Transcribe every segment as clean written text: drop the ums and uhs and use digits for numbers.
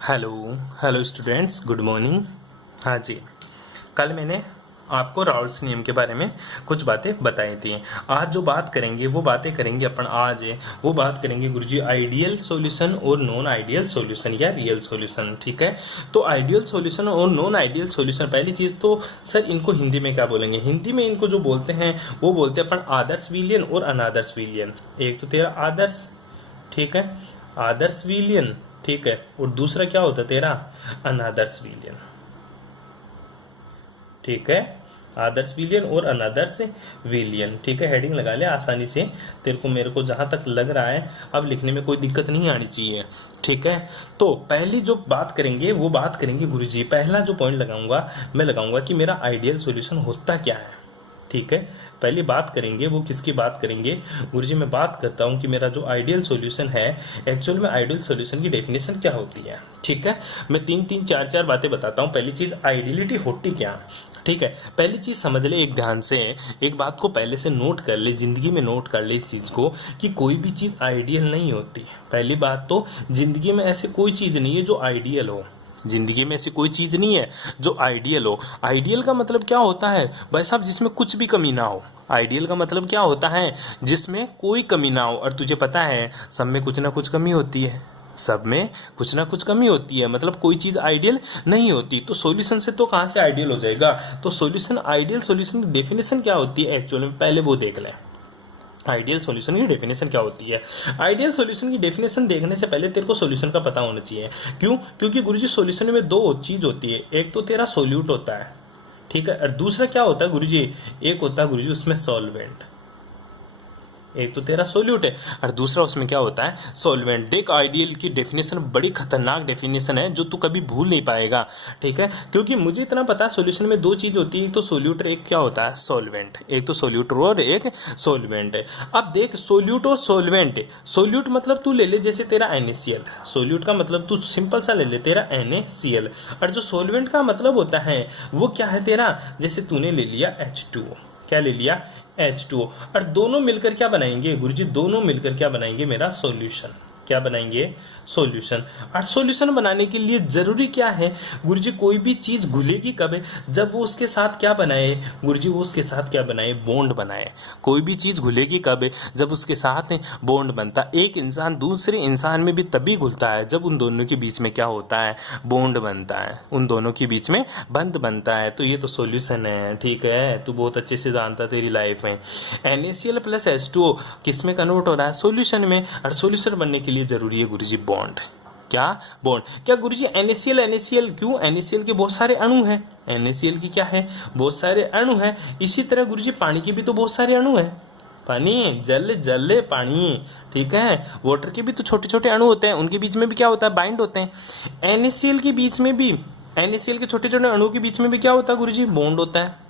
Hello hello students, good morning. हाँ जी, कल मैंने आपको राउल्ट्स नियम के बारे में कुछ बातें बताई थी। आज जो बात करेंगे वो बातें करेंगे अपन आज वो बात करेंगे गुरुजी आइडियल सॉल्यूशन और नॉन आइडियल सॉल्यूशन या रियल सॉल्यूशन। ठीक है, तो आइडियल सॉल्यूशन और नॉन आइडियल सॉल्यूशन, पहली चीज तो सर इनको हिंदी में क्या बोलेंगे? हिंदी में इनको जो बोलते हैं वो बोलते हैं अपन आदर्श विलियन और अनादर्श विलियन। एक तो तेरा आदर्श, ठीक है, आदर्श विलियन, ठीक है, और दूसरा क्या होता है तेरा अनादर्श विलियन। ठीक है, आदर्श विलियन और अनादर्श विलियन। ठीक है, हेडिंग लगा ले आसानी से, तेरे को मेरे को जहां तक लग रहा है अब लिखने में कोई दिक्कत नहीं आनी चाहिए। ठीक है, तो पहली जो बात करेंगे वो बात करेंगे गुरुजी, पहला जो पॉइंट लगाऊंगा मैं लगाऊंगा कि मेरा आइडियल सॉल्यूशन होता क्या है। ठीक है, पहली बात करेंगे वो किसकी बात करेंगे गुरुजी? मैं बात करता हूं कि मेरा जो आइडियल सॉल्यूशन है, एक्चुअल में आइडियल सॉल्यूशन की डेफिनेशन क्या होती है। ठीक है, मैं तीन तीन चार चार बातें बताता हूं। पहली चीज, आइडियलिटी होती क्या। ठीक है, पहली चीज समझ ले एक ध्यान से, एक बात को पहले से नोट कर ले, जिंदगी में नोट कर ले इस चीज को कि कोई भी चीज आइडियल नहीं होती। पहली बात तो जिंदगी में ऐसी कोई चीज नहीं है जो आइडियल हो। जिंदगी में ऐसी कोई चीज नहीं है जो आइडियल हो। आइडियल का मतलब क्या होता है भाई साहब? जिसमें कुछ भी कमी ना हो। आइडियल का मतलब क्या होता है? जिसमें कोई कमी ना हो। और तुझे पता है सब में कुछ ना कुछ कमी होती है, सब में कुछ ना कुछ कमी होती है, मतलब कोई चीज आइडियल नहीं होती। तो सॉल्यूशन से तो कहां से आइडियल हो जाएगा? तो सॉल्यूशन, आइडियल सॉल्यूशन की डेफिनेशन क्या होती है एक्चुअल में, पहले वो देख लें। आइडियल सॉल्यूशन की डेफिनेशन क्या होती है? आइडियल सॉल्यूशन की डेफिनेशन देखने से पहले तेरे को सॉल्यूशन का पता होना चाहिए। क्यों? क्योंकि गुरुजी सॉल्यूशन में दो चीज होती है, एक तो तेरा सोल्यूट होता है, ठीक है, और दूसरा क्या होता है गुरुजी? एक होता है गुरुजी उसमें सॉल्वेंट। एक तो तेरा सोल्यूट है और दूसरा उसमें क्या होता है? सॉल्वेंट। देख, आइडियल की डेफिनेशन बड़ी खतरनाक डेफिनेशन है जो तू कभी भूल नहीं पाएगा। ठीक है, क्योंकि मुझे इतना पता है सॉल्यूशन में दो चीज होती है, एक तो सोल्यूट, एक क्या होता है? सॉल्वेंट। एक तो सोल्यूट और एक सॉल्वेंट है। अब देख, सोल्यूट और सॉल्वेंट, सोल्यूट मतलब तू ले ले जैसे तेरा NaCl, सोल्यूट का मतलब तू सिंपल सा ले ले तेरा NaCl, और जो सॉल्वेंट का मतलब होता है वो क्या है तेरा? जैसे तूने ले लिया H2O, क्या ले लिया? H2O, और दोनों मिलकर क्या बनाएंगे गुरुजी? दोनों मिलकर क्या बनाएंगे? मेरा सॉल्यूशन। क्या बनाएंगे? सॉल्यूशन। और सॉल्यूशन बनाने के लिए जरूरी क्या है गुरुजी? कोई भी चीज घुलेगी कब? जब वो उसके साथ क्या बनाए गुरुजी? वो उसके साथ क्या बनाए? बॉन्ड बनाए। कोई भी चीज घुलेगी कब? जब उसके साथ बॉन्ड बनता। एक इंसान दूसरे इंसान में भी तभी घुलता है जब उन दोनों के बीच में क्या होता है? बॉन्ड बनता है, उन दोनों के बीच में बंध बनता है। तो ये तो सॉल्यूशन है। ठीक है, तू बहुत अच्छे से जानता तेरी लाइफ में। NaCl प्लस H2O किस में कन्वर्ट हो रहा है? सॉल्यूशन में। और सॉल्यूशन बनने के लिए जरूरी है गुरुजी बॉन्ड। क्या? बॉन्ड। क्या गुरुजी NaCl क्यों? NaCl के बहुत सारे अणु हैं। NaCl की क्या है? बहुत सारे अणु हैं। इसी तरह गुरुजी पानी के भी तो बहुत सारे अणु हैं। पानी, जल, जल पानी, ठीक है, वाटर के भी तो छोटे छोटे अणु होते हैं, उनके बीच में भी क्या होता है? बाइंड होते हैं। NaCl के बीच में भी, NaCl के छोटे छोटे अणुओं के बीच में भी क्या होता है गुरुजी? बॉन्ड होता है।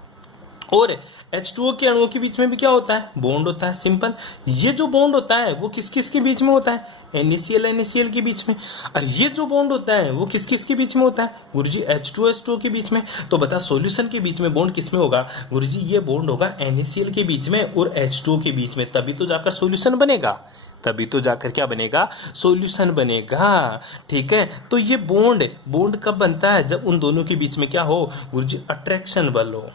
और H2O के अणुओं के बीच में भी क्या होता है? बॉन्ड होता है। सिंपल। ये जो बॉन्ड होता है वो किस किस के बीच में होता है? NaCl के बीच में। और ये जो बॉन्ड होता है वो किस किस के बीच में होता है गुरुजी? H2SO के बीच में। तो बता, सॉल्यूशन के बीच में बॉन्ड किस में होगा गुरुजी? ये बॉन्ड होगा NaCl के बीच में और H2O के बीच में, तभी तो जाकर सॉल्यूशन बनेगा। तभी तो जाकर क्या बनेगा? सॉल्यूशन बनेगा। ठीक है, तो ये बॉन्ड, बॉन्ड कब बनता है? जब उन दोनों के बीच में क्या हो गुरुजी? अट्रैक्शन बल हो।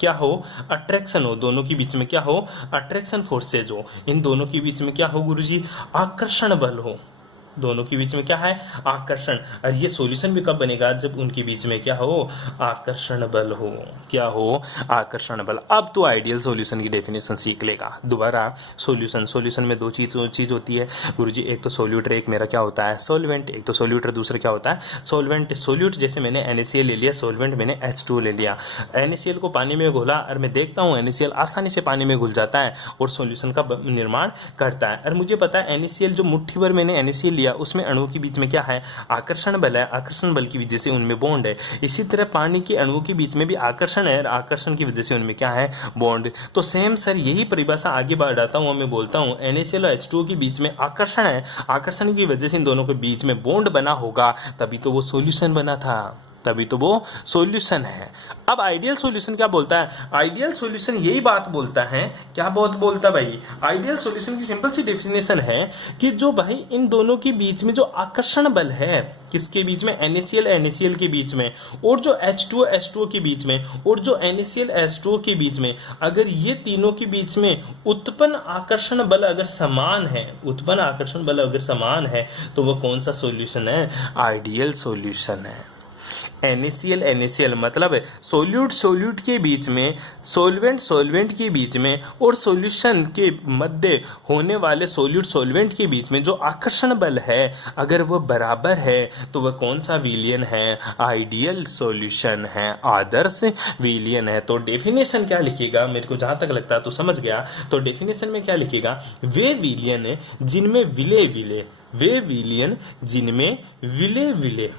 क्या हो? अट्रैक्शन हो। दोनों के बीच में क्या हो? अट्रैक्शन फोर्सेज हो। इन दोनों के बीच में क्या हो गुरुजी? आकर्षण बल हो। दोनों के बीच में क्या है? आकर्षण। और ये सॉल्यूशन भी कब बनेगा? जब उनके बीच में क्या हो? आकर्षण बल हो। क्या हो? आकर्षण बल। अब तो आइडियल सॉल्यूशन की डेफिनेशन सीख लेगा। दोबारा, सॉल्यूशन, सॉल्यूशन में दो चीज होती है गुरुजी, एक तो सोल्यूटर, एक मेरा क्या होता है? सॉल्वेंट। एक तो सोल्यूटर, दूसरा क्या होता है? सॉल्वेंट। सोल्यूट जैसे मैंने NaCl ले लिया, सॉल्वेंट मैंने H2O ले लिया। NaCl को पानी में घोला और मैं देखता हूँ NaCl आसानी से पानी में घुल जाता है और सॉल्यूशन का निर्माण करता है। और मुझे पता है NaCl जो मुट्ठी भर मैंने NaCl लिया उसमें अणुओं के बीच में क्या है? आकर्षण बल है। आकर्षण बल की वजह से उनमें बॉन्ड है। इसी तरह पानी के अणुओं के बीच में भी आकर्षण है और आकर्षण की वजह से उनमें क्या है? बॉन्ड। तो सेम सर यही परिभाषा आगे बढ़ाता हूं, मैं बोलता हूं NaCl और H2O के बीच में आकर्षण है, आकर्षण की वजह से इन दोनों के बीच में बॉन्ड बना होगा, तभी तो वो सॉल्यूशन बना था। तभी तो वो सॉल्यूशन है। अब आइडियल सॉल्यूशन क्या बोलता है? आइडियल सॉल्यूशन यही बात बोलता है, क्या बहुत बोलता भाई? आइडियल सॉल्यूशन की सिंपल सी डेफिनेशन है कि जो भाई इन दोनों के बीच में जो आकर्षण बल है, किसके बीच में? NaCl NaCl के बीच में, और जो H2O H2O के बीच में, और जो NaCl H2O के बीच में, अगर ये तीनों के बीच में उत्पन्न आकर्षण बल अगर समान है, उत्पन्न आकर्षण बल अगर समान है, तो वो कौन सा सॉल्यूशन है? आइडियल सॉल्यूशन है। NaCl NaCl मतलब सोल्यूट सोल्यूट के बीच में, सोलवेंट सोलवेंट के बीच में, और सॉल्यूशन के मध्य होने वाले सोल्यूट सोलवेंट के बीच में जो आकर्षण बल है, अगर वो बराबर है, तो वह कौन सा विलयन है? आइडियल सॉल्यूशन है, आदर्श विलयन है। तो डेफिनेशन क्या लिखेगा? मेरे को जहां तक लगता है तो समझ गया। तो डेफिनेशन में क्या लिखेगा? वे विलयन जिनमें विले विले, वे विलयन जिनमें विले विले,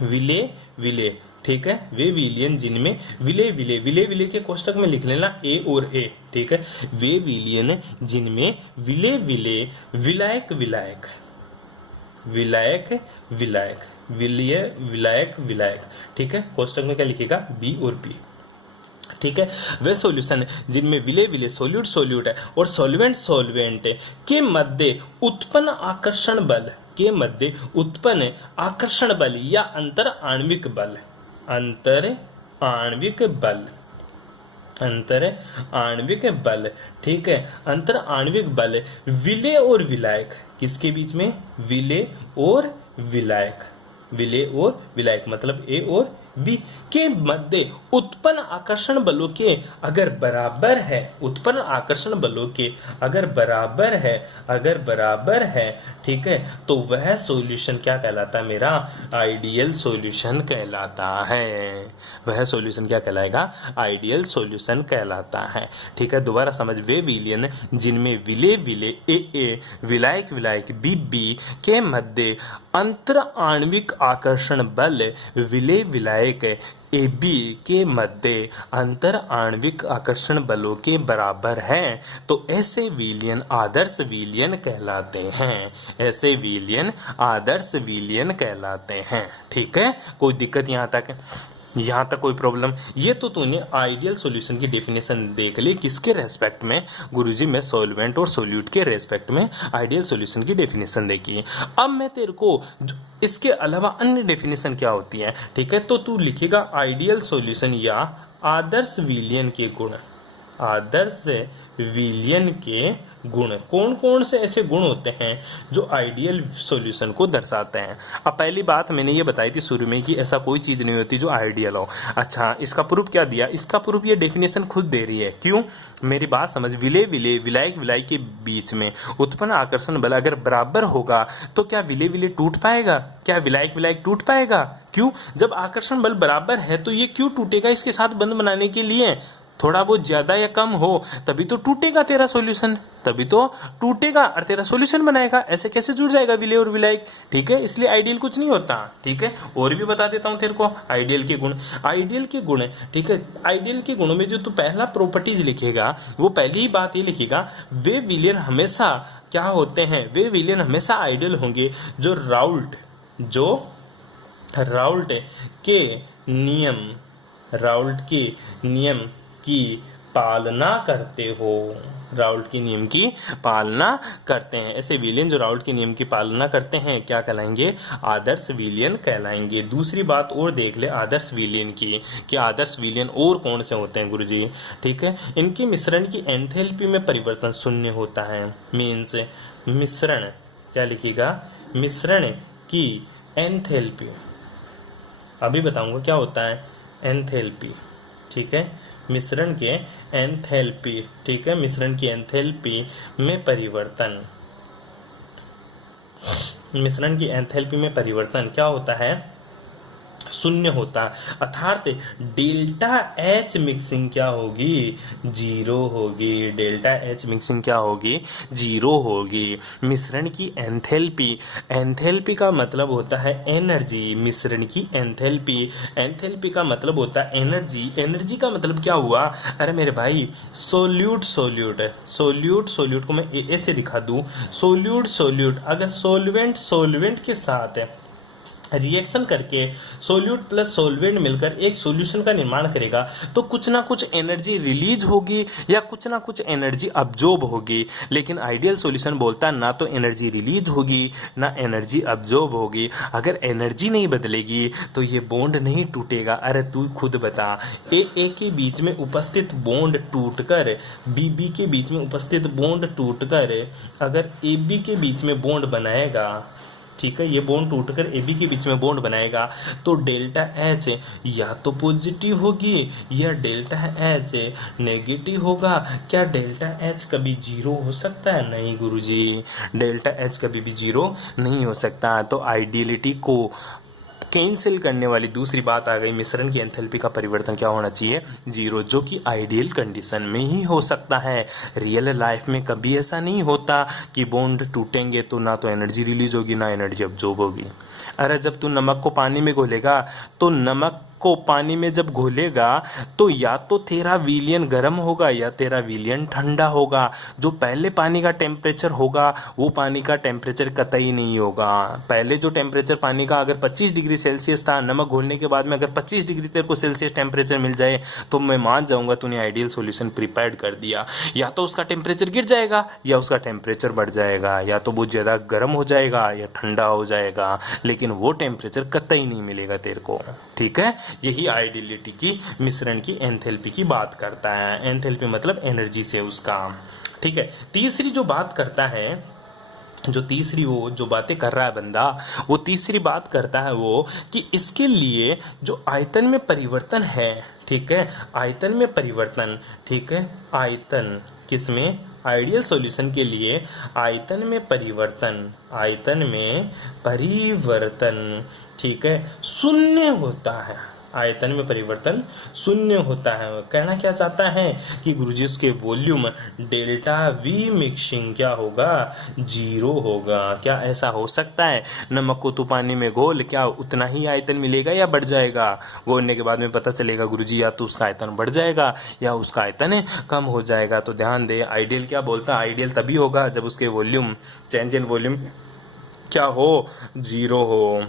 विले विले, ठीक है, वे विलयन जिनमें विले विले, विले विले के कोष्टक में लिख लेना ए और ए, ठीक है, वे विलयन जिनमें विले विले, विलायक विलायक, विलायक विलायक, विलय विलायक विलायक, ठीक है, कोष्टक में क्या लिखेगा? बी और बी, ठीक है। वे सॉल्यूशन जिनमें विले विले सोल्यूट सोल्यूट है और सॉल्वेंट सॉल्वेंट के मध्य उत्पन्न आकर्षण बल, के मध्य उत्पन्न आकर्षण बल या अंतर आणविक बल, अंतर आणविक बल, अंतर आणविक बल, ठीक है, अंतर आणविक बल विले और विलायक, किसके बीच में? विले और विलायक, विले और विलायक मतलब ए और बी के मध्य उत्पन्न आकर्षण बलों के अगर बराबर है, उत्पन्न आकर्षण बलों के अगर बराबर है, अगर बराबर है, ठीक है, तो वह सॉल्यूशन क्या कहलाता है? मेरा आइडियल सॉल्यूशन कहलाता है। वह सॉल्यूशन क्या कहलाएगा? आइडियल सॉल्यूशन कहलाता है, ठीक है। दोबारा समझ, वे विलयन जिनमें विले विले ए ए, विलायक विलायक बी बी के मध्य अंतर आणविक आकर्षण बल विले विलायक ए बी के मध्य अंतर आणविक आकर्षण बलों के बराबर है, तो ऐसे विलयन आदर्श विलयन कहलाते हैं, ऐसे विलयन आदर्श विलयन कहलाते हैं, ठीक है। कोई दिक्कत यहाँ तक? यहाँ तक कोई प्रॉब्लम? ये तो तूने आइडियल सॉल्यूशन की डेफिनेशन देख ली, किसके रेस्पेक्ट में? गुरुजी मैं सॉल्वेंट और सोल्यूट के रेस्पेक्ट में आइडियल सॉल्यूशन की डेफिनेशन देखी। अब मैं तेरे को इसके अलावा अन्य डेफिनेशन क्या होती है, ठीक है, तो तू लिखेगा आइडियल सॉल्यूशन या आदर्श विलयन के गुण, आदर्श विलयन के गुण। कौन कौन से ऐसे गुण होते हैं जो आइडियल सॉल्यूशन को दर्शाते हैं? अब पहली बात मैंने ये बताई थी शुरू में कि ऐसा कोई चीज नहीं होती जो आइडियल हो। अच्छा, इसका प्रूफ क्या दिया? इसका प्रूफ ये डेफिनेशन खुद दे रही है। क्यों? मेरी बात समझ, विले विले विलायक विलायक के बीच में उत्पन्न आकर्षण बल अगर बराबर होगा तो क्या विले विले टूट पाएगा? क्या विलायक विलायक टूट पाएगा? क्यों? जब आकर्षण बल बराबर है तो ये क्यों टूटेगा? इसके साथ बंध बनाने के लिए थोड़ा बहुत ज्यादा या कम हो तभी तो टूटेगा तेरा सॉल्यूशन, तभी तो टूटेगा और तेरा सॉल्यूशन बनाएगा। ऐसे कैसे जुड़ जाएगा विले और विलायक? ठीक है, इसलिए आइडियल कुछ नहीं होता, ठीक है। और भी बता देता हूं तेरे को आइडियल के गुण, आइडियल के गुण, ठीक है। आइडियल के गुणों में जो तू पहला प्रॉपर्टीज लिखेगा वो पहली ही बात ये लिखेगा, वे विलयन हमेशा क्या होते हैं? वे विलयन हमेशा आइडियल होंगे जो राउल्ट के नियम, राउल्ट के नियम की पालना करते हो, राउल्ट के नियम की पालना करते हैं। ऐसे विलयन जो राउल्ट के नियम की पालना करते हैं क्या कहलाएंगे? आदर्श विलयन कहलाएंगे। दूसरी बात और देख ले आदर्श विलयन की, कि आदर्श विलयन और कौन से होते हैं गुरुजी, ठीक है। इनके मिश्रण की एंथैल्पी में परिवर्तन शून्य होता है। मीन्स मिश्रण क्या लिखिएगा? मिश्रण की एंथैल्पी, अभी बताऊंगा क्या होता है एंथैल्पी, ठीक है। मिश्रण के एंथैल्पी, ठीक है, मिश्रण की एंथैल्पी में परिवर्तन, मिश्रण की एंथैल्पी में परिवर्तन क्या होता है? शून्य होता, अर्थात डेल्टा एच मिक्सिंग क्या होगी? जीरो होगी। डेल्टा एच मिक्सिंग क्या होगी? जीरो होगी। मिश्रण की एंथैल्पी, एंथैल्पी का मतलब होता है एनर्जी। मिश्रण की एंथैल्पी, एंथैल्पी का मतलब होता है एनर्जी। एनर्जी का मतलब क्या हुआ? अरे मेरे भाई सोल्यूट सोल्यूट, सोल्यूट सोल्यूट को मैं ए से दिखा दूं, सोल्यूट सोल्यूट अगर सोलवेंट सोलवेंट के साथ है, रिएक्शन करके सोल्यूट प्लस सोलवेंट मिलकर एक सॉल्यूशन का निर्माण करेगा तो कुछ ना कुछ एनर्जी रिलीज होगी या कुछ ना कुछ एनर्जी अब्जॉर्ब होगी। लेकिन आइडियल सॉल्यूशन बोलता है ना तो एनर्जी रिलीज होगी ना एनर्जी अब्जॉर्ब होगी। अगर एनर्जी नहीं बदलेगी तो ये बॉन्ड नहीं टूटेगा। अरे तू खुद बता, ए के बीच में उपस्थित बॉन्ड टूटकर बी के बीच में उपस्थित बॉन्ड टूटकर अगर ए बी के बीच में बॉन्ड बनाएगा, ठीक है, ये बॉन्ड टूटकर ए बी के बीच में बॉन्ड बनाएगा तो डेल्टा एच या तो पॉजिटिव होगी या डेल्टा एच नेगेटिव होगा। क्या डेल्टा एच कभी जीरो हो सकता है? नहीं गुरुजी, डेल्टा एच कभी भी जीरो नहीं हो सकता। तो आइडियलिटी को कैंसिल करने वाली दूसरी बात आ गई, मिश्रण की एंथैल्पी का परिवर्तन क्या होना चाहिए? जीरो, जो कि आइडियल कंडीशन में ही हो सकता है। रियल लाइफ में कभी ऐसा नहीं होता कि बॉन्ड टूटेंगे तो ना तो एनर्जी रिलीज होगी ना एनर्जी अब्जॉर्ब होगी। अरे जब तू नमक को पानी में घोलेगा तो नमक को पानी में जब घोलेगा तो या तो तेरा विलियन गर्म होगा या तेरा विलियन ठंडा होगा। जो पहले पानी का टेम्परेचर होगा वो पानी का टेम्परेचर कतई नहीं होगा। पहले जो टेम्परेचर पानी का अगर 25 डिग्री सेल्सियस था, नमक घोलने के बाद में अगर 25 डिग्री तेरे को सेल्सियस टेम्परेचर मिल जाए तो मैं मान जाऊंगा तूने आइडियल सॉल्यूशन प्रिपेयर्ड कर दिया। या तो उसका टेम्परेचर गिर जाएगा या उसका टेम्परेचर बढ़ जाएगा, या तो बहुत ज़्यादा गर्म हो जाएगा या ठंडा हो जाएगा, लेकिन वो टेम्परेचर कतई नहीं मिलेगा तेरे को। ठीक है, यही आइडियलिटी की मिश्रण की एंथैल्पी की बात करता है। एंथैल्पी मतलब एनर्जी से उसका। ठीक है, तीसरी जो बात करता है, जो तीसरी वो जो बातें कर रहा है बंदा, वो तीसरी बात करता है वो कि इसके लिए जो आयतन में परिवर्तन है, ठीक है, आयतन में परिवर्तन, ठीक है, आयतन किसमें? आइडियल सॉल्यूशन के लिए आयतन में परिवर्तन, आयतन में परिवर्तन, ठीक है, शून्य होता है। आयतन में परिवर्तन शून्य होता है। कहना क्या चाहता है कि गुरुजी उसके वॉल्यूम डेल्टा वी मिक्सिंग क्या होगा? जीरो होगा। क्या ऐसा हो सकता है? नमक को तू पानी में घोल, क्या उतना ही आयतन मिलेगा या बढ़ जाएगा? घोलने के बाद में पता चलेगा गुरुजी या तो उसका आयतन बढ़ जाएगा या उसका आयतन कम हो जाएगा। तो ध्यान दे, आइडियल क्या बोलता है? आइडियल तभी होगा जब उसके वॉल्यूम, चेंज इन वॉल्यूम क्या हो? जीरो हो।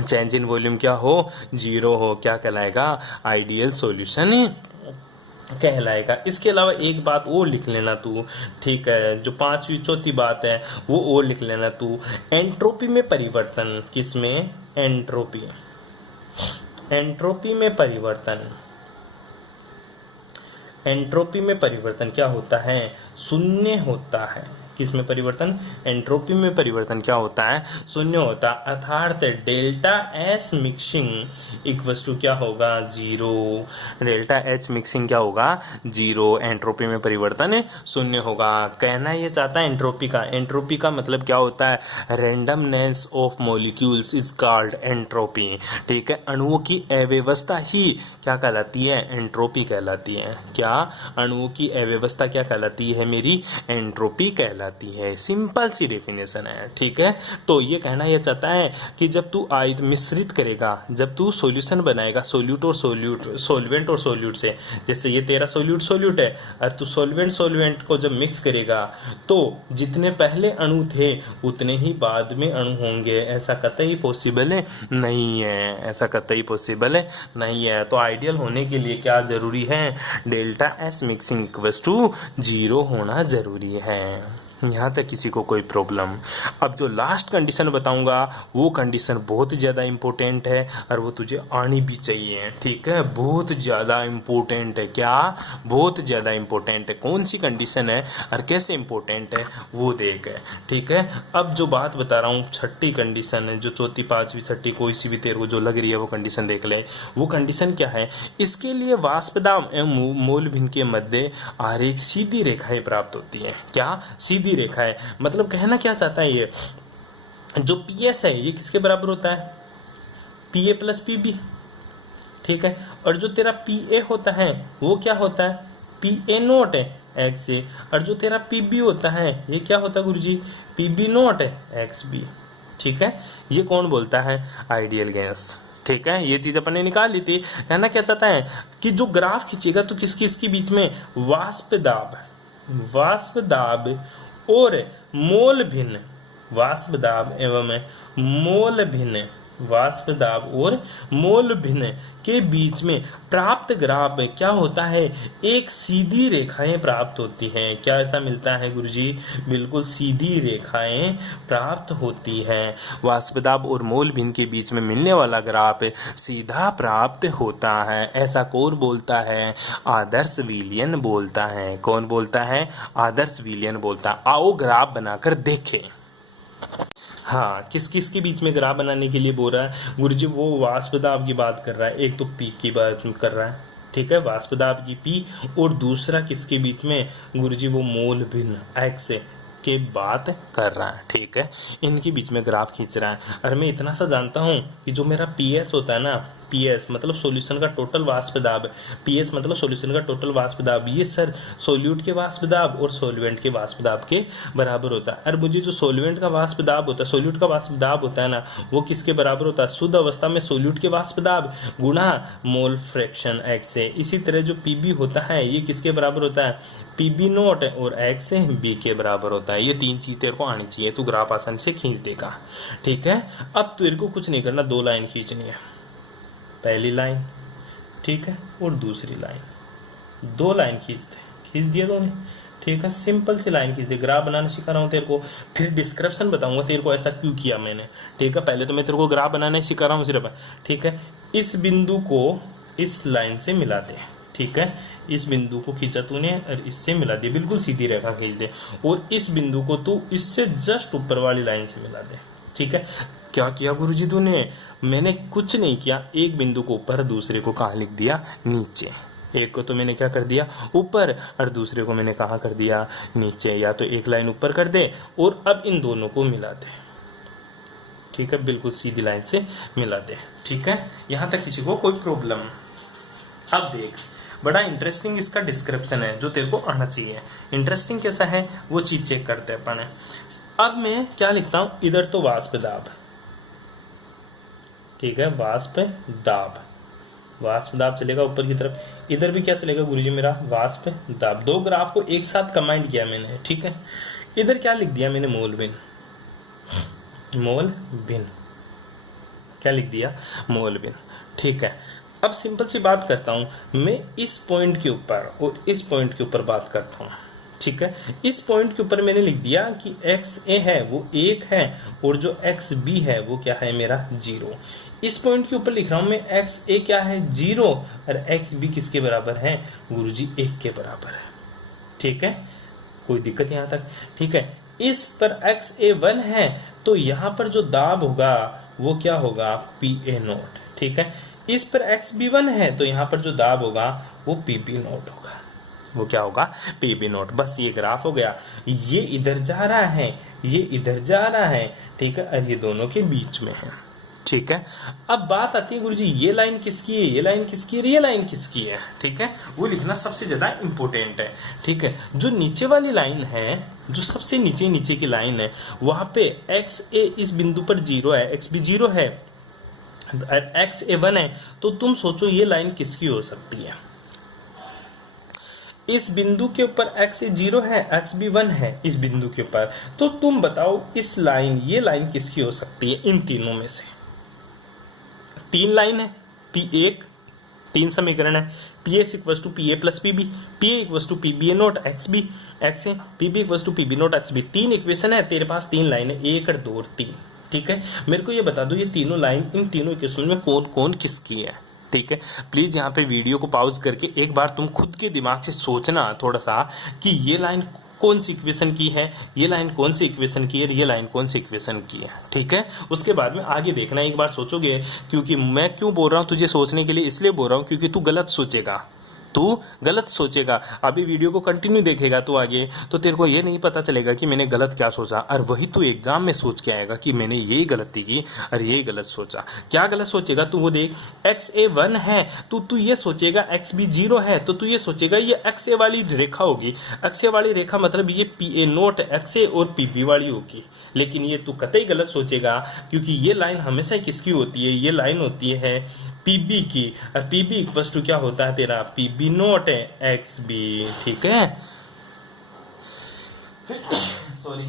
चेंज इन वॉल्यूम क्या हो? जीरो हो। क्या कहलाएगा? आइडियल सॉल्यूशन कहलाएगा। इसके अलावा एक बात और लिख लेना तू, ठीक है, जो पांचवी चौथी बात है वो और लिख लेना तू। एंट्रोपी में परिवर्तन, किसमें? एंट्रोपी, एंट्रोपी में परिवर्तन, एंट्रोपी में परिवर्तन क्या होता है? शून्य होता है। किसमें परिवर्तन? एंट्रोपी में परिवर्तन क्या होता है? शून्य होता है। अर्थात delta S mixing equals to क्या होगा? जीरो। डेल्टा एच मिक्सिंग क्या होगा? जीरो। एंट्रोपी में परिवर्तन शून्य होगा। कहना ये चाहता है एंट्रोपी का, एंट्रोपी का मतलब क्या होता है? Randomness of molecules is called entropy. ठीक है, अणुओं की अव्यवस्था ही क्या कहलाती है? एंट्रोपी कहलाती है। क्या? अणुओं की अव्यवस्था क्या कहलाती है मेरी? एंट्रोपी कहलाती है। सिंपल सी डेफिनेशन है। ठीक है, तो ये कहना यह चाहता है कि जब तू मिश्रित करेगा, जब तू सॉल्यूशन बनाएगा सोल्यूट और सोल्यूट, सॉल्वेंट और सोल्यूट से, जैसे ये तेरा सोल्यूट है और तू सॉल्वेंट को जब मिक्स करेगा तो जितने पहले अणु थे उतने ही बाद में अणु होंगे। ऐसा कतई पॉसिबल नहीं है, ऐसा कतई पॉसिबल नहीं है। तो आइडियल होने के लिए क्या जरूरी है? Delta S mixing equals to zero होना जरूरी है। यहाँ तक किसी को कोई प्रॉब्लम? अब जो लास्ट कंडीशन बताऊंगा वो कंडीशन बहुत ज़्यादा इंपॉर्टेंट है और वो तुझे आनी भी चाहिए। ठीक है, बहुत ज़्यादा इंपॉर्टेंट है। क्या? बहुत ज़्यादा इंपॉर्टेंट है। कौन सी कंडीशन है और कैसे इंपॉर्टेंट है वो देख है। ठीक है, अब जो बात बता रहा हूँ छठी कंडीशन है, जो चौथी पांचवी छठी कोई सी भी तेरे को जो लग रही है वो कंडीशन देख ले। वो कंडीशन क्या है? इसके लिए वाष्पदाब एवं मोल भिन्न के मध्य आरेख सीधी रेखाएं प्राप्त होती है। क्या? सीधी रेखा है। मतलब कहना क्या चाहता है ये, जो पीएस है ये किसके बराबर होता है? पीए प्लस पीबी। ठीक है, और जो तेरा पीए होता है वो क्या होता है? पीए नोट है एक्स ए, और जो तेरा पीबी होता है ये क्या होता है गुरुजी? पीबी नोट है एक्स बी। ठीक है, ये कौन बोलता है? Ideal gas. ठीक है, ये चीज अपन ने निकाल ली थी। कहना क्या चाहता है कि जो ग्राफ खींचेगा तो किसकी इसके बीच में? वाष्पदाब, वाष्पदाब और मोल भिन्न, वाष्पदाब एवं मोल भिन्न वाष्प दाब और मोल भिन्न के बीच में प्राप्त ग्राफ क्या होता है, एक सीधी रेखाएं प्राप्त होती हैं। क्या ऐसा मिलता है गुरुजी? बिल्कुल सीधी रेखाएं प्राप्त होती हैं। वाष्प दाब और मोल भिन्न के बीच में मिलने वाला ग्राफ सीधा प्राप्त होता है। ऐसा कौन बोलता है? आदर्श विलियन बोलता है। कौन बोलता है? आदर्श विलियन बोलता है। आओ ग्राफ बनाकर देखें। हाँ, किस किस के बीच में ग्राफ बनाने के लिए बोल रहा है गुरुजी? वो वाष्प दाब की बात कर रहा है, एक तो पी की बात कर रहा है, ठीक है, वाष्प दाब की पी, और दूसरा किसके बीच में गुरुजी? वो मोल भिन्न एक्स के बात कर रहा है, ठीक है। इनके बीच में ग्राफ खींच रहा है। और मैं इतना सा जानता हूं कि जो मेरा पीएस होता है ना, पीएस मतलब सॉल्यूशन का टोटल वाष्प दाब, पीएस मतलब सॉल्यूशन का टोटल वाष्प दाब, ये सर सोल्यूट के वाष्प दाब और सॉल्वेंट के वाष्प दाब के बराबर होता है। और मुझे जो सॉल्वेंट का वाष्प दाब होता है, सोल्यूट का वाष्प दाब होता है ना, वो किसके बराबर होता है? शुद्ध अवस्था में सोल्यूट के वाष्प दाब गुणा मोल फ्रैक्शन एक्स से। इसी तरह जो पीबी होता है ये किसके बराबर होता है? पीबी नोट और एक्स से बी के बराबर होता है। ये तीन चीज तेरे को आनी चाहिए, तू ग्राफ आसानी से खींच देगा, ठीक है। अब तेरे को कुछ नहीं करना, दो लाइन खींचनी है, पहली लाइन, ठीक है, और दूसरी लाइन। दो लाइन खींच दिया दोनों, ठीक है। सिंपल सी लाइन खींच दे। ग्राफ बनाना सिखा रहा हूँ तेरे को, फिर डिस्क्रिप्शन बताऊंगा तेरे को ऐसा क्यों किया मैंने, ठीक है। पहले तो मैं तेरे को ग्राफ बनाना सिखा रहा हूँ सिर्फ, ठीक है। इस बिंदु को इस लाइन से मिला दे, ठीक है। इस बिंदु को खींचा तूने और इससे मिला दिया, बिल्कुल सीधी रेखा खींच दे, और इस बिंदु को तू इससे जस्ट ऊपर वाली लाइन से मिला दे, ठीक है। क्या किया गुरुजी तूने? मैंने कुछ नहीं किया, एक बिंदु को ऊपर, दूसरे को कहाँ लिख दिया? नीचे। एक को तो मैंने क्या कर दिया? ऊपर, और दूसरे को मैंने कहाँ कर दिया? नीचे। या तो एक लाइन ऊपर कर दे और अब इन दोनों को मिला दे, ठीक है, बिल्कुल सीधी लाइन से मिला दे, ठीक है। यहां तक किसी को कोई प्रॉब्लम? अब देख, बड़ा इंटरेस्टिंग इसका डिस्क्रिप्शन है जो तेरे को आना चाहिए। इंटरेस्टिंग कैसा है वो चीज चेक करते हैं अपन। अब मैं क्या लिखता हूं? इधर तो वाष्प दाब, ठीक है, वाष्प दाब, वाष्प दाब चलेगा ऊपर की तरफ। इधर भी क्या चलेगा गुरुजी मेरा? वाष्प दाब। दो ग्राफ को एक साथ कंबाइंड किया मैंने, ठीक है। इधर क्या लिख दिया मैंने? मोल भिन्न, मोल भिन्न, क्या लिख दिया? मोल भिन्न, ठीक है। अब सिंपल सी बात करता हूं, मैं इस पॉइंट के ऊपर और इस पॉइंट के ऊपर बात करता हूं, ठीक है। इस पॉइंट के ऊपर मैंने लिख दिया कि एक्स ए है वो 1 है, और जो एक्स बी है वो क्या है मेरा? 0। इस पॉइंट के ऊपर लिख रहा हूं मैं एक्स ए क्या है? 0, और एक्स बी किसके बराबर है गुरुजी? 1 के बराबर है, ठीक है। कोई दिक्कत यहां तक? ठीक है। इस पर एक्स ए 1 है, तो यहां पर जो दाब होगा वो क्या होगा? पी ए नोट, ठीक है। इस पर एक्स बी 1 है, तो यहां पर जो दाब होगा वो पी बी नोट होगा। वो क्या होगा? P B naught. बस ये ग्राफ हो गया। ये इधर जा रहा है, ये इधर जा रहा है, ठीक है, और ये दोनों के बीच में है, ठीक है। अब बात आती है गुरुजी ये लाइन किसकी है, ये लाइन किसकी है, ये लाइन किसकी है, ठीक है। वो लिखना सबसे ज्यादा इंपॉर्टेंट है, ठीक है। जो नीचे वाली लाइन है, जो सबसे नीचे की लाइन है, वहां पे एक्स ए इस बिंदु पर 0 है, एक्स बी 0 है, एक्स ए 1 है, तो तुम सोचो ये लाइन किसकी हो सकती है? इस बिंदु के ऊपर एक्स ए 0 है, एक्स बी 1 है इस बिंदु के ऊपर, तो तुम बताओ इस लाइन, ये लाइन किसकी हो सकती है इन तीनों में से? तीन लाइन है, P1 तीन समीकरण है, PS equal to P A plus P B, P A equal to P B A naught X B X A, P B equal to P B naught X B. तीन equation है तेरे पास, तीन line है, 1 और 2 और 3, ठीक है। मेरे को ये बता दो ये तीनों लाइन, इन तीनों इक्वेशन में कौन कौन किसकी है, ठीक है। प्लीज यहाँ पे वीडियो को पॉज करके एक बार तुम खुद के दिमाग से सोचना थोड़ा सा कि ये लाइन कौन सी इक्वेशन की है, ये लाइन कौन सी इक्वेशन की है, ये लाइन कौन सी इक्वेशन की है, ठीक है। उसके बाद में आगे देखना, एक बार सोचोगे, क्योंकि मैं क्यों बोल रहा हूँ तुझे सोचने के लिए, इसलिए बोल रहा हूँ क्योंकि तू गलत सोचेगा, तू गलत सोचेगा। अभी वीडियो को कंटिन्यू देखेगा तो आगे, तो तेरे को ये नहीं पता चलेगा कि मैंने गलत क्या सोचा, और वही तू एग्जाम में सोच के आएगा कि मैंने ये गलती की और ये गलत सोचा। क्या गलत सोचेगा तू? वो देख, एक्स ए 1 है, तो तू ये सोचेगा एक्स बी 0 है, तो तू ये सोचेगा ये एक्स ए वाली रेखा होगी। एक्स ए वाली रेखा मतलब ये पी ए नोट एक्स ए और पी बी वाली होगी, लेकिन ये तू कतई गलत सोचेगा, क्योंकि ये लाइन हमेशा किसकी होती है? ये लाइन होती है पीबी की, और पीबी इक्वल्स टू क्या होता है तेरा? पीबी नोट है एक्स बी, ठीक है। सॉरी,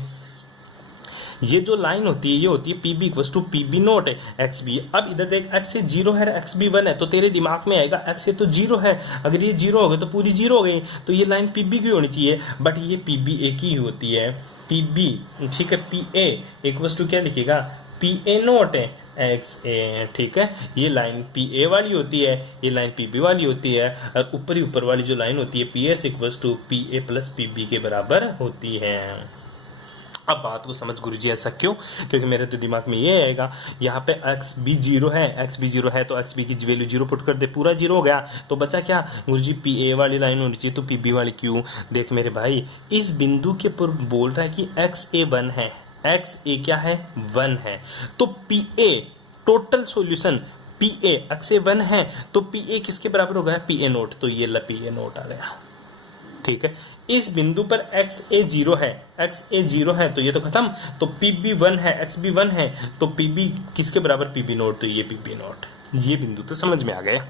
ये जो लाइन होती है ये होती है PB equals to PB naught X B. अब इधर देख एक्स से 0 है, एक्स बी 1 है, तो तेरे दिमाग में आएगा एक्स से तो 0 है, अगर ये 0 हो गए तो पूरी 0 हो गई, तो ये लाइन पीबी की होनी चाहिए, बट ये पीबी ए की होती है, पीबी, ठीक है। पी ए इक्वल्स टू क्या लिखेगा, पी ए नोट है एक्स ए, ठीक है। ये लाइन पी ए वाली होती है, ये लाइन पी बी वाली होती है, और ऊपर वाली जो लाइन होती है P S equals to P A plus P B के बराबर होती है। अब बात को समझ गुरुजी, ऐसा क्यों, क्योंकि मेरे तो दिमाग में ये आएगा यहाँ पे एक्स बी 0 है, एक्स बी 0 है तो एक्स बी की वैल्यू 0 पुट कर दे, पूरा 0 हो गया, तो बचा क्या गुरुजी, पी ए वाली लाइन होनी चाहिए, तो पी बी वाली क्यों। देख मेरे भाई, इस बिंदु के ऊपर बोल रहा है कि एक्स ए 1 है, एक्स ए क्या है 1 है, तो P A total solution P A X A 1 है, तो पी ए किसके बराबर हो गया, पी ए नोट, तो ये पी ए नोट आ गया, ठीक है। इस बिंदु पर एक्स ए 0 है, एक्स ए 0 है तो ये तो खत्म, तो पी बी 1 है, एक्स बी 1 है, तो पी बी किसके बराबर, पी बी नोट, तो ये पी बी नोट। ये बिंदु तो समझ में आ गया।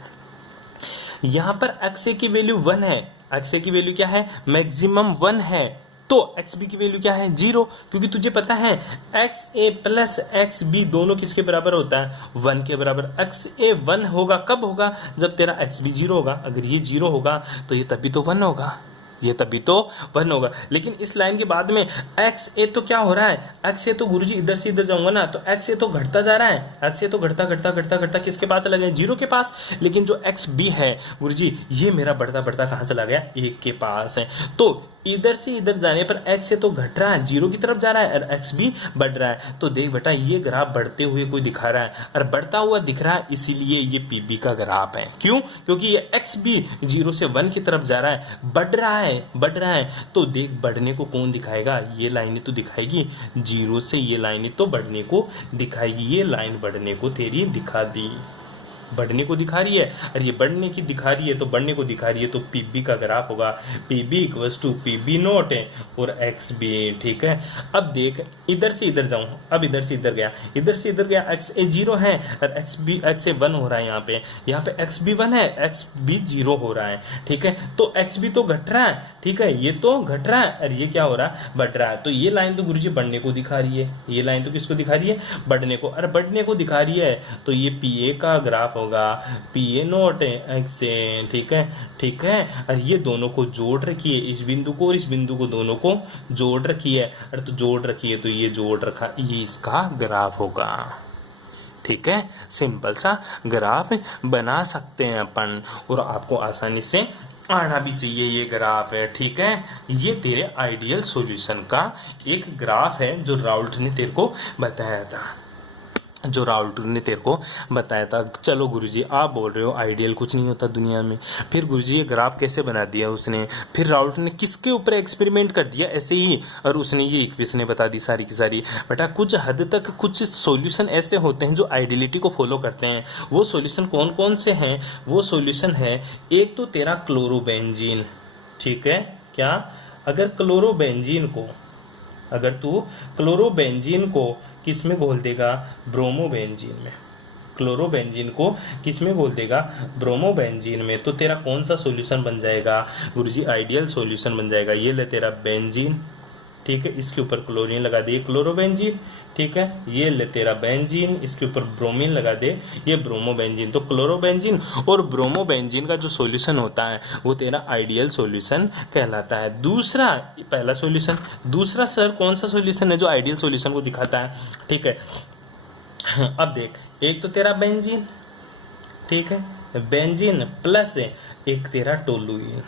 यहां पर एक्स ए की वैल्यू 1 है, एक्स ए की वैल्यू क्या है, मैक्सिमम 1 है, तो एक्स बी की वैल्यू क्या है 0, क्योंकि तुझे पता है एक्स ए प्लस एक्स बी दोनों किसके बराबर होता है, 1 के बराबर। एक्स ए 1 होगा कब होगा, जब तेरा एक्स बी 0 होगा, अगर ये 0 होगा तो ये तभी तो 1 होगा, ये तभी तो 1 होगा। लेकिन इस लाइन के बाद में एक्स ए तो क्या हो रहा है, एक्स ए तो गुरुजी इधर से इधर जाऊंगा ना, तो एक्स ए तो घटता जा रहा है, एक्स ए तो घटता घटता घटता घटता किसके पास चला गया, 0 के पास। लेकिन जो एक्स बी है गुरुजी, ये मेरा बढ़ता बढ़ता कहां चला गया, 1 के पास है, तो इधर से इधर जाने पर एक्स से तो घट रहा है, 0 की तरफ जा रहा है, और एक्स भी बढ़ रहा है। तो देख बेटा, ये ग्राफ बढ़ते हुए कोई दिखा रहा है, और बढ़ता हुआ दिख रहा है, इसीलिए ये पीबी का ग्राफ है। क्यों, क्योंकि ये एक्स भी 0 से 1 की तरफ जा रहा है, बढ़ रहा है, बढ़ रहा है। तो देख, बढ़ने को कौन दिखाएगा, ये लाइनें तो दिखाएगी 0 से, ये लाइनें तो बढ़ने को दिखाएगी, ये लाइन बढ़ने को तेरी दिखा दी, बढ़ने को दिखा रही है, और ये बढ़ने की दिखा रही है, तो बढ़ने को दिखा रही है, तो पीबी का ग्राफ होगा PB equals to PB naught है और एक्स बी, ठीक है। अब देख, इधर से इधर जाऊं, अब इधर से इधर गया, इधर से इधर गया, एक्स ए 0 है और एक्स ए 1 हो रहा है, यहाँ पे एक्स बी 1 है, एक्स बी 0 हो रहा है, ठीक है। तो एक्स बी तो घट रहा है, ठीक है, ये तो घट रहा है, और ये क्या हो रहा है, बढ़ रहा है। तो ये लाइन तो गुरुजी बढ़ने को दिखा रही है, ये लाइन तो किसको दिखा रही है, बढ़ने को, और बढ़ने को दिखा रही है, तो ये पी ए का ग्राफ होगा पी ए नोट एक्स ए, ठीक है, ठीक है। और ये दोनों को जोड़ रखी है, इस बिंदु को और इस बिंदु को, दोनों को जोड़ रखी है, और तो जोड़ रखी है, तो ये जोड़ रखा, ये इसका ग्राफ होगा, ठीक है। सिंपल सा ग्राफ बना सकते हैं अपन, और आपको आसानी से आना भी चाहिए ये ग्राफ है, ठीक है। ये तेरे आइडियल सॉल्यूशन का एक ग्राफ है जो राउल्ट ने तेरे को बताया था, जो राउल्ट ने तेरे को बताया था। चलो गुरुजी, आप बोल रहे हो आइडियल कुछ नहीं होता दुनिया में, फिर गुरुजी ये ग्राफ कैसे बना दिया उसने, फिर राउल्ट ने किसके ऊपर एक्सपेरिमेंट कर दिया ऐसे ही, और उसने ये इक्वेशनें बता दी सारी की सारी। बेटा, कुछ हद तक कुछ सॉल्यूशन ऐसे होते हैं जो आइडियलिटी को फॉलो करते हैं। वो सॉल्यूशन कौन कौन से हैं, वो सॉल्यूशन है, एक तो तेरा क्लोरोबेंजीन, ठीक है। क्या, अगर क्लोरोबेंजीन को, अगर तू क्लोरोबेंजीन को किस में घोल देगा, ब्रोमोबेंजीन में, क्लोरोबेंजीन को किस में घोल देगा, ब्रोमोबेंजीन में, तो तेरा कौन सा सॉल्यूशन बन जाएगा गुरुजी, आइडियल सॉल्यूशन बन जाएगा। ये ले तेरा बेंजीन, ठीक है, इसके ऊपर क्लोरीन लगा दे, क्लोरोबेंजीन, ठीक है। ये ले तेरा बेंजीन, इसके ऊपर ब्रोमीन लगा दे, ये ब्रोमोबेंजीन। तो क्लोरोबेंजीन और ब्रोमोबेंजीन का जो सॉल्यूशन होता है वो तेरा आइडियल सॉल्यूशन कहलाता है। दूसरा, पहला सॉल्यूशन, दूसरा सर कौन सा सॉल्यूशन है जो आइडियल सॉल्यूशन को दिखाता है, ठीक है। अब देख, एक तो तेरा बेंजीन, ठीक है, बेंजीन प्लस एक तेरा टोलुइन,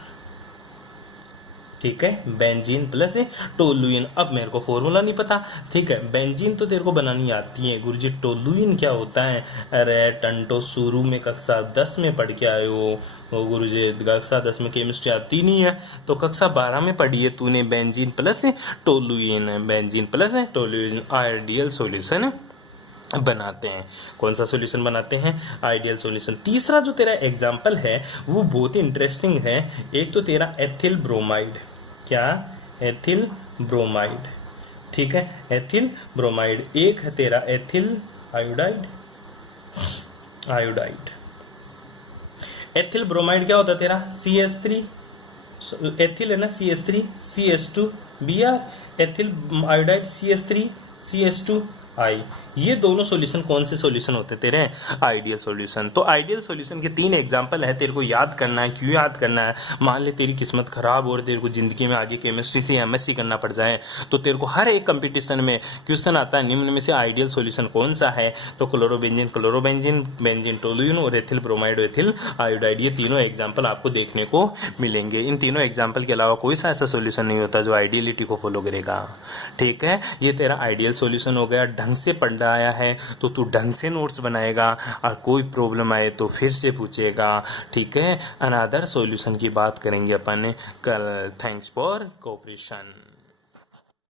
ठीक है, बेंजीन प्लस टोलुइन। अब मेरे को फॉर्मूला नहीं पता, ठीक है, बेंजीन तो तेरे को बनानी आती है गुरुजी, टोलुइन क्या होता है, अरे टंटो, शुरू में कक्षा 10 में पढ़ के आए हो गुरुजी, कक्षा 10 में केमिस्ट्री आती नहीं है, तो कक्षा 12 में पढ़ी है तूने, benzene plus toluene, benzene plus toluene ideal solution बनाते हैं। कौन सा सॉल्यूशन बनाते हैं, आइडियल सॉल्यूशन। तीसरा जो तेरा एग्जांपल है वो बहुत ही इंटरेस्टिंग है, एक तो तेरा एथिल ब्रोमाइड, क्या, एथिल ब्रोमाइड, ठीक है, एथिल ब्रोमाइड। एक है तेरा ethyl iodide, iodide, ethyl bromide क्या होता है तेरा, CH3, एथिल है ना, CH3, CH2 Br, ethyl iodide CH3 CH2I। ये दोनों सॉल्यूशन कौन से सॉल्यूशन होते तेरे? Ideal solution. तो आइडियल सॉल्यूशन के 3 एग्जांपल है, तेरे को याद करना है। क्यों याद करना है? मान ले तेरी किस्मत खराब और तेरे को जिंदगी में आगे केमिस्ट्री से MSc करना पड़ जाए, तो तेरे को हर एक कंपटीशन में क्वेश्चन आता है निम्न में से आइडियल सॉल्यूशन कौन सा है? तो क्लोरोबेंजीन क्लोरोबेंजीन, बेंजीन टोलुइन और एथिल ब्रोमाइड एथिल आयोडाइड, ये तीनों एग्जाम्पल आपको देखने को मिलेंगे। इन तीनों एग्जाम्पल के अलावा कोई सा ऐसा सॉल्यूशन नहीं होता जो आइडियलिटी को फॉलो करेगा। ठीक है, ये तेरा आइडियल सॉल्यूशन हो गया। ढंग से पढ़ना आया है तो तू ढंग से नोट्स बनाएगा, और कोई प्रॉब्लम आए तो फिर से पूछेगा। ठीक है, अनदर सॉल्यूशन की बात करेंगे अपन कल। Thanks for cooperation.